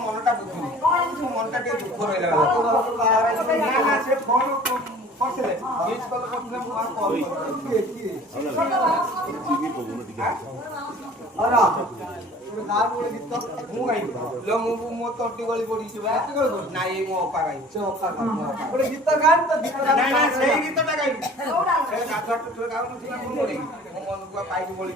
मनटा बुझुनी मनटा दुख रहा फोन करते मो तंटी गली पड़ी ना ये मो अपा गाई गोटे गीत गान तो ना से गीतटा गाई मो पाइप बोली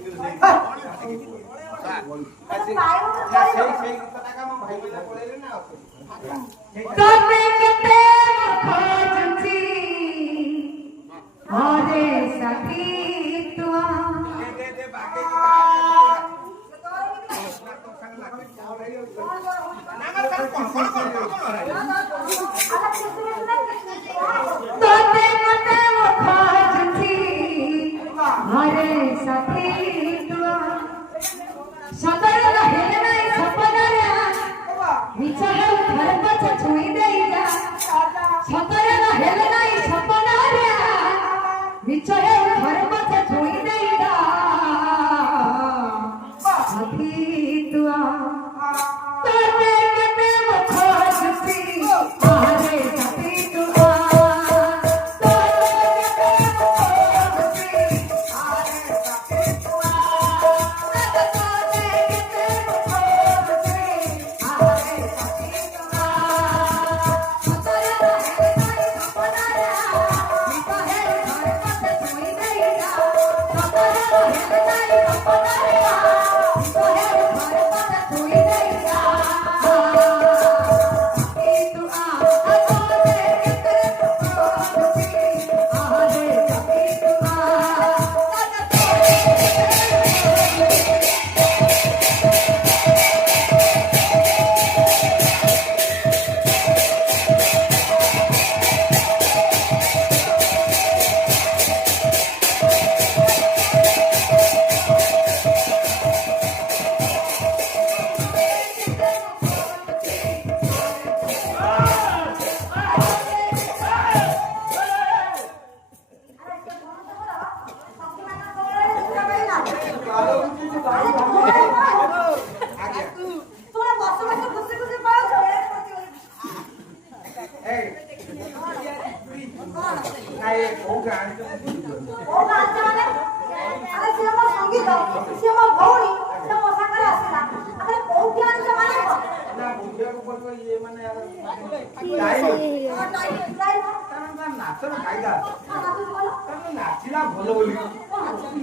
नाचिला भल बोली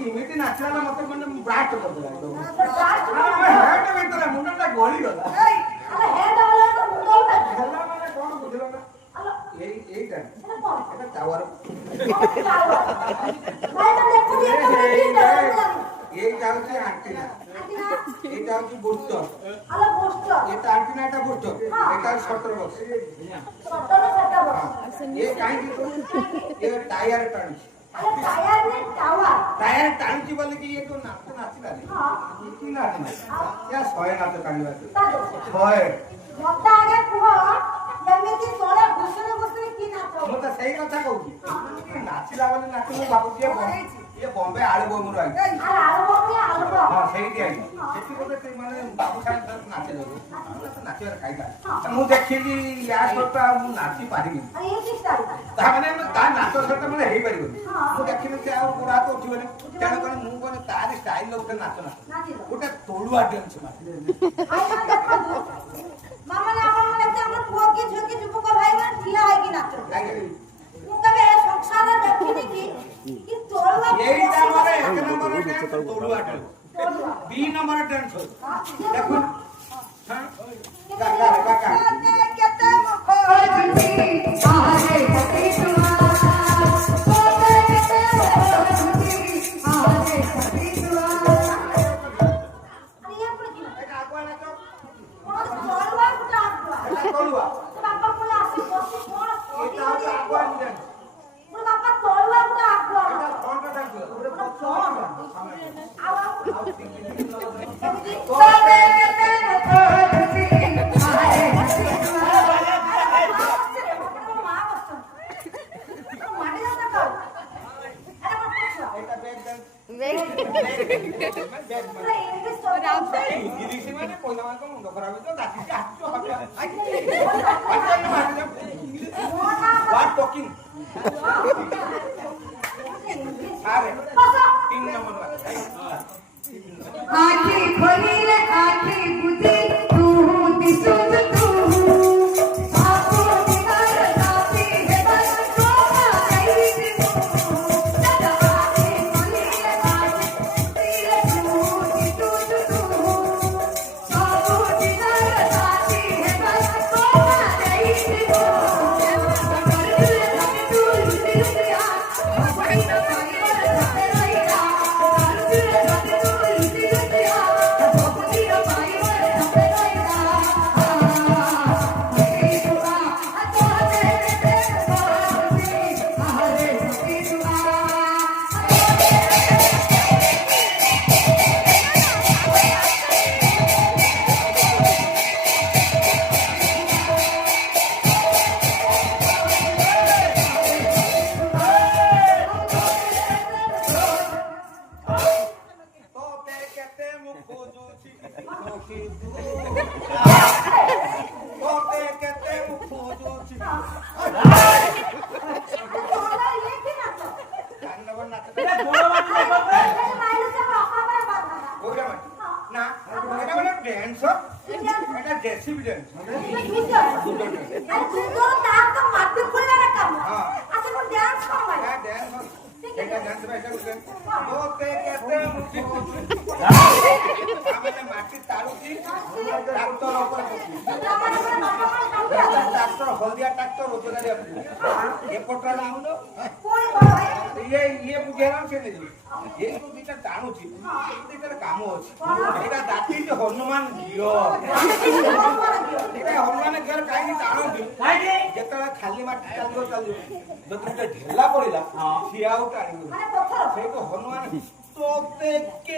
इमिति नाचिला मत मन ब्रास्ट कर दिला हेड भीतर मुंडा गली गला अरे हेड वाला तो मुंडा हल्ला माने कोन बुझलो ना एटा एटा टावर भाई तो देखो ये जाउची एंटीना ये जाउची बूस्टर अला बूस्टर एटा एंटीना एटा बूस्टर एटा शटर बॉक्स शटर बॉक्स ये काहे ये टायर टर्न टायर टाणची बोले कि ये तो नाचला रे की नाचना या 100 नाच काढिवा 100 मता आगे कुहो एमिति तोळे घुसरे घुसरे की नाच मो त सही कथा कहूची नाचला बोले नाच मो बाबू ये बॉम्बे आळू बोमु रही आळू बोमी आळू हां सही दिया सेठी बोले माने बाबू साहब नाचे दो नाचर कायदा मु देखिली या छोटा मु नाची पारिबी अरे ये की स्टाइल ता माने ता नाच सहित माने हेई परिबो मु देखिली से आ पूरा तो उठिबने तेन कोन मु कोन तार स्टाइल लोके नाच ना गोटे तोडुआ डांस माने मामा ने आपण माने ते हमर पुओ की झोकी जुपक भाई मान ठिया है की नाच मु कबे संसार देखिनी कि तोडुआ यही ता माने एक नंबर डांस तोडुआ डांस बी नंबर डांस देखो हां काका केते मखो आरे पति तुआ कोते केते मखो आरे पति तुआ अरे ये पुर की आगवा ना तो तोडुआ कुटा आगवा तोडुआ बापा कोला आसी बसी कोन एटा आगवा नि मोर बापा तोडुआ कुटा आगवा एटा कोन डांस कोन आवा कोते केते मखो ମାନେ ପଇସା ମାନେ ମୁଣ୍ଡ ଖରାପ ହେଇଯିବ ଦାସିକି ଆସିଛୁ What talking? Are 3 number आखी खोलीले आखी बुझी तू दिसू तू आपो निगार जाती है बस तो आई तू दादा आखी खोलीले आखी बुझी तू दिसू तू आपो निगार जाती है बस तो आई तू हल्दिया ट्रैक्टर ये बुझेराम से ये तो दीटा टाणुची दीटा काम अछि एटा दाती जे हनुमान गियो एटा हनुमान घर काई टाणुची काई जेतला खाली माटी चालगो जतुटा ढेला पड़िला सिया उठ आनी माने पत्थर से तो हनुमान तोते के